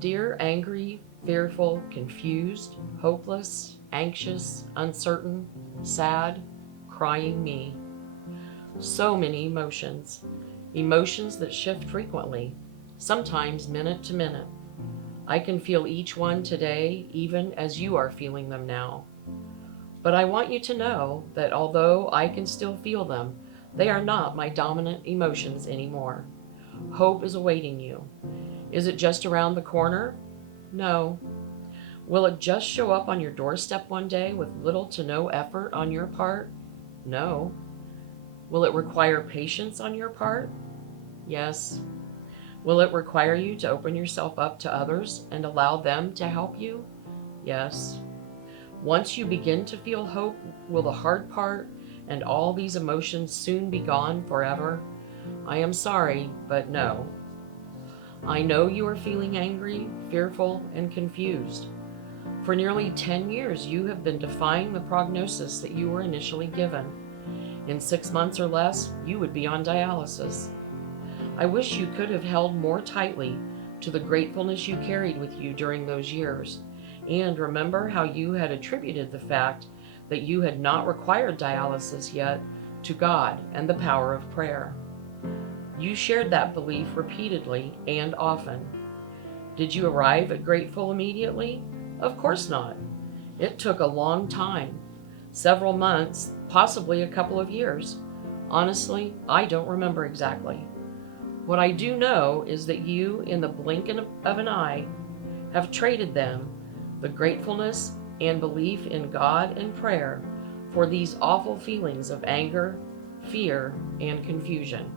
Dear angry, fearful, confused, hopeless, anxious, uncertain, sad, crying me. So many emotions. Emotions that shift frequently, sometimes minute to minute. I can feel each one today, even as you are feeling them now. But I want you to know that although I can still feel them, they are not my dominant emotions anymore. Hope is awaiting you. Is it just around the corner? No. Will it just show up on your doorstep one day with little to no effort on your part? No. Will it require patience on your part? Yes. Will it require you to open yourself up to others and allow them to help you? Yes. Once you begin to feel hope, will the hard part and all these emotions soon be gone forever? I am sorry, but no. I know you are feeling angry, fearful, and confused. For nearly 10 years, you have been defying the prognosis that you were initially given. In 6 months or less, you would be on dialysis. I wish you could have held more tightly to the gratefulness you carried with you during those years, and remember how you had attributed the fact that you had not required dialysis yet to God and the power of prayer. You shared that belief repeatedly and often. Did you arrive at grateful immediately? Of course not. It took a long time, several months, possibly a couple of years. Honestly, I don't remember exactly. What I do know is that you, in the blink of an eye, have traded them, the gratefulness and belief in God and prayer, for these awful feelings of anger, fear, and confusion.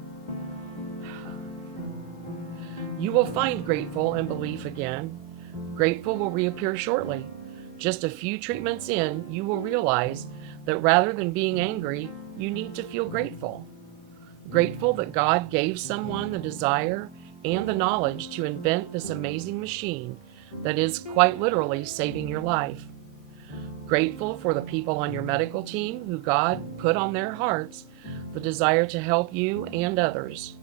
You will find grateful and belief again. Grateful will reappear shortly. Just a few treatments in, you will realize that rather than being angry, you need to feel grateful. Grateful that God gave someone the desire and the knowledge to invent this amazing machine that is quite literally saving your life. Grateful for the people on your medical team who God put on their hearts the desire to help you and others.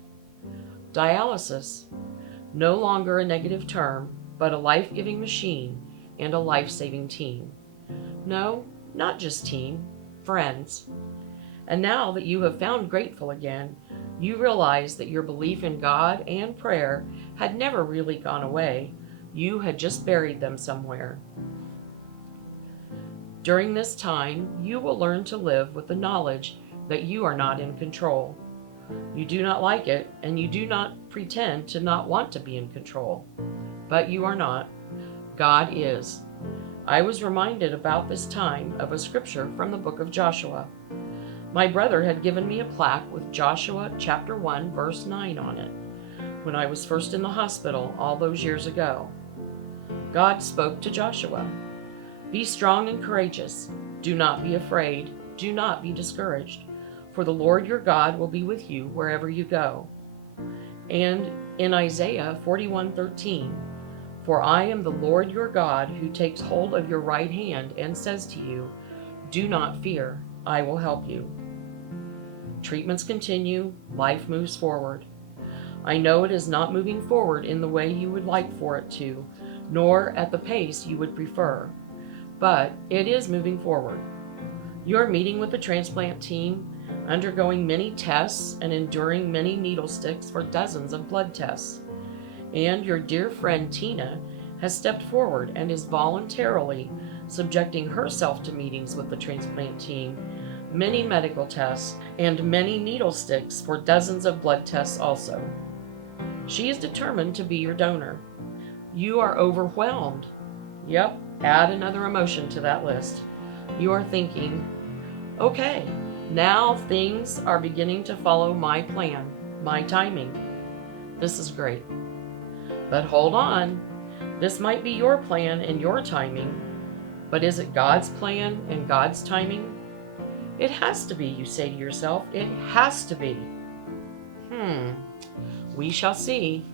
Dialysis, no longer a negative term, but a life-giving machine and a life-saving team. No, not just team, friends. And now that you have found grateful again, you realize that your belief in God and prayer had never really gone away. You had just buried them somewhere. During this time, you will learn to live with the knowledge that you are not in control. You do not like it, and you do not pretend to not want to be in control. But you are not. God is. I was reminded about this time of a scripture from the book of Joshua. My brother had given me a plaque with Joshua chapter 1, verse 9 on it when I was first in the hospital all those years ago. God spoke to Joshua, "Be strong and courageous. Do not be afraid. Do not be discouraged. For the Lord your God will be with you wherever you go." And in Isaiah 41:13, "For I am the Lord your God who takes hold of your right hand and says to you, 'Do not fear, I will help you.'" Treatments continue, life moves forward. I know it is not moving forward in the way you would like for it to, nor at the pace you would prefer, but it is moving forward. You are meeting with the transplant team, undergoing many tests and enduring many needle sticks for dozens of blood tests. And your dear friend Tina has stepped forward and is voluntarily subjecting herself to meetings with the transplant team, many medical tests, and many needle sticks for dozens of blood tests also. She is determined to be your donor. You are overwhelmed. Yep, add another emotion to that list. You are thinking, okay, now things are beginning to follow my plan, my timing. This is great. But hold on, this might be your plan and your timing, but is it God's plan and God's timing? It has to be, you say to yourself. It has to be. We shall see.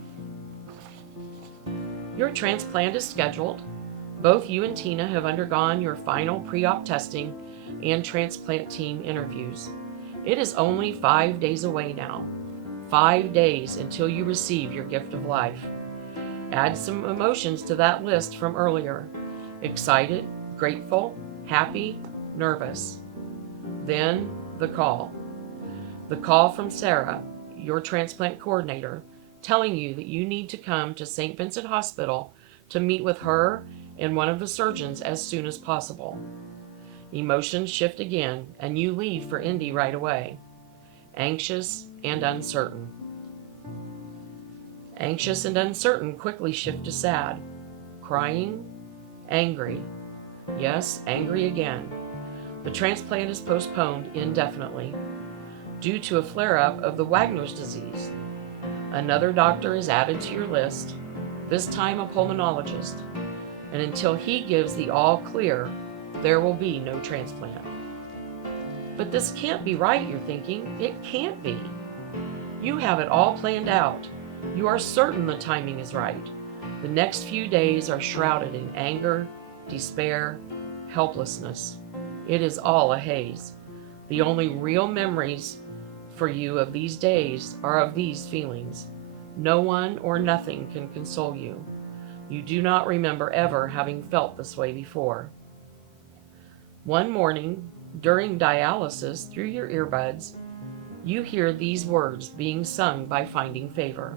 Your transplant is scheduled. Both you and Tina have undergone your final pre-op testing and transplant team interviews. It is only 5 days away now. 5 days until you receive your gift of life. Add some emotions to that list from earlier: excited, grateful, happy, nervous. Then the call. The call from Sarah, your transplant coordinator, telling you that you need to come to St. Vincent Hospital to meet with her and one of the surgeons as soon as possible. Emotions shift again, and you leave for Indy right away. Anxious and uncertain. Anxious and uncertain quickly shift to sad, crying, angry. Yes, angry again. The transplant is postponed indefinitely due to a flare-up of the Wagner's disease. Another doctor is added to your list, this time a pulmonologist, and until he gives the all clear, there will be no transplant. But this can't be right, you're thinking. It can't be. You have it all planned out. You are certain the timing is right. The next few days are shrouded in anger, despair, helplessness. It is all a haze. The only real memories for you of these days are of these feelings. No one or nothing can console you. You do not remember ever having felt this way before. One morning, during dialysis, through your earbuds, you hear these words being sung by Finding Favor.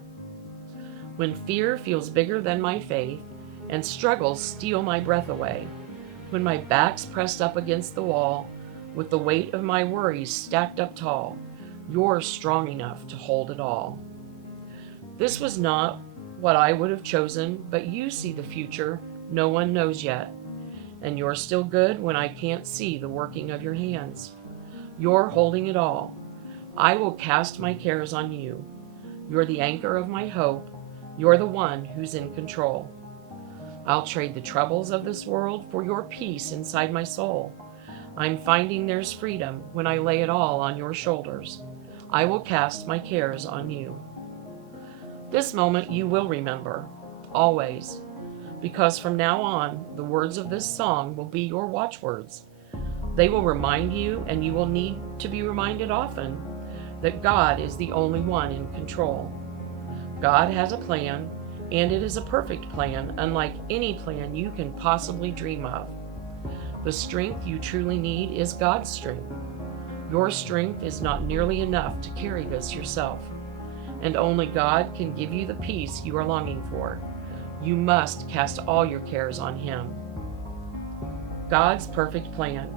When fear feels bigger than my faith, and struggles steal my breath away, when my back's pressed up against the wall, with the weight of my worries stacked up tall, you're strong enough to hold it all. This was not what I would have chosen, but you see the future no one knows yet. And you're still good when I can't see the working of your hands. You're holding it all. I will cast my cares on you. You're the anchor of my hope. You're the one who's in control. I'll trade the troubles of this world for your peace inside my soul. I'm finding there's freedom when I lay it all on your shoulders. I will cast my cares on you. This moment you will remember, always, because from now on, the words of this song will be your watchwords. They will remind you, and you will need to be reminded often, that God is the only one in control. God has a plan, and it is a perfect plan, unlike any plan you can possibly dream of. The strength you truly need is God's strength. Your strength is not nearly enough to carry this yourself, and only God can give you the peace you are longing for. You must cast all your cares on Him. God's perfect plan.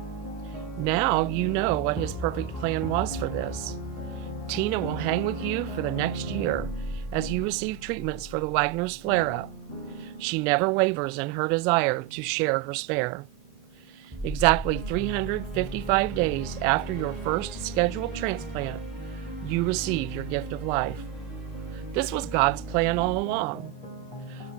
Now you know what His perfect plan was for this. Tina will hang with you for the next year as you receive treatments for the Wagner's flare-up. She never wavers in her desire to share her spare. Exactly 355 days after your first scheduled transplant, you receive your gift of life. This was God's plan all along.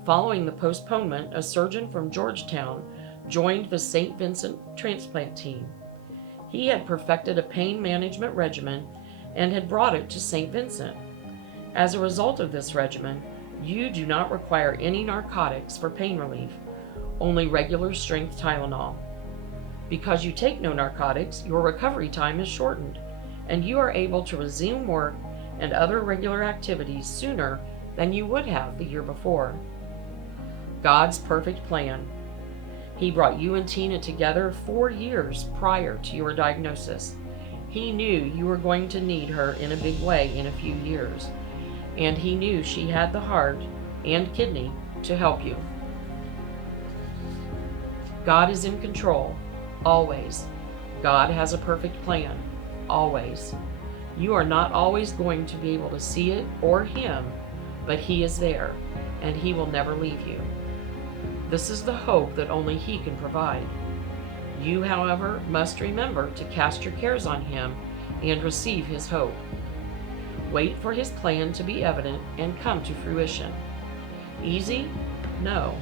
Following the postponement, a surgeon from Georgetown joined the St. Vincent transplant team. He had perfected a pain management regimen and had brought it to St. Vincent. As a result of this regimen, you do not require any narcotics for pain relief, only regular strength Tylenol. Because you take no narcotics, your recovery time is shortened, and you are able to resume work and other regular activities sooner than you would have the year before. God's perfect plan. He brought you and Tina together 4 years prior to your diagnosis. He knew you were going to need her in a big way in a few years, and He knew she had the heart and kidney to help you. God is in control, always. God has a perfect plan, always. You are not always going to be able to see it or Him, but He is there, and He will never leave you. This is the hope that only He can provide. You, however, must remember to cast your cares on Him and receive His hope. Wait for His plan to be evident and come to fruition. Easy? No.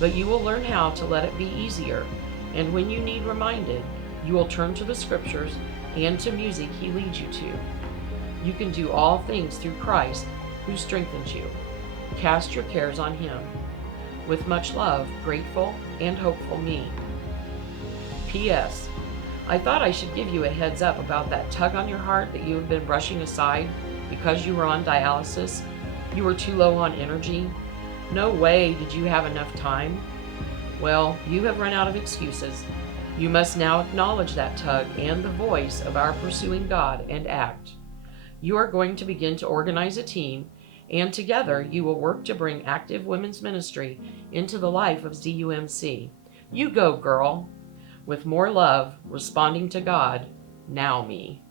But you will learn how to let it be easier, and when you need reminded, you will turn to the Scriptures and to music He leads you to. You can do all things through Christ, who strengthens you. Cast your cares on Him. With much love, grateful and hopeful me. P.S. I thought I should give you a heads up about that tug on your heart that you have been brushing aside because you were on dialysis. You were too low on energy. No way did you have enough time. Well, you have run out of excuses. You must now acknowledge that tug and the voice of our pursuing God and act. You are going to begin to organize a team, and together you will work to bring active women's ministry into the life of ZUMC. You go, girl. With more love, responding to God, now me.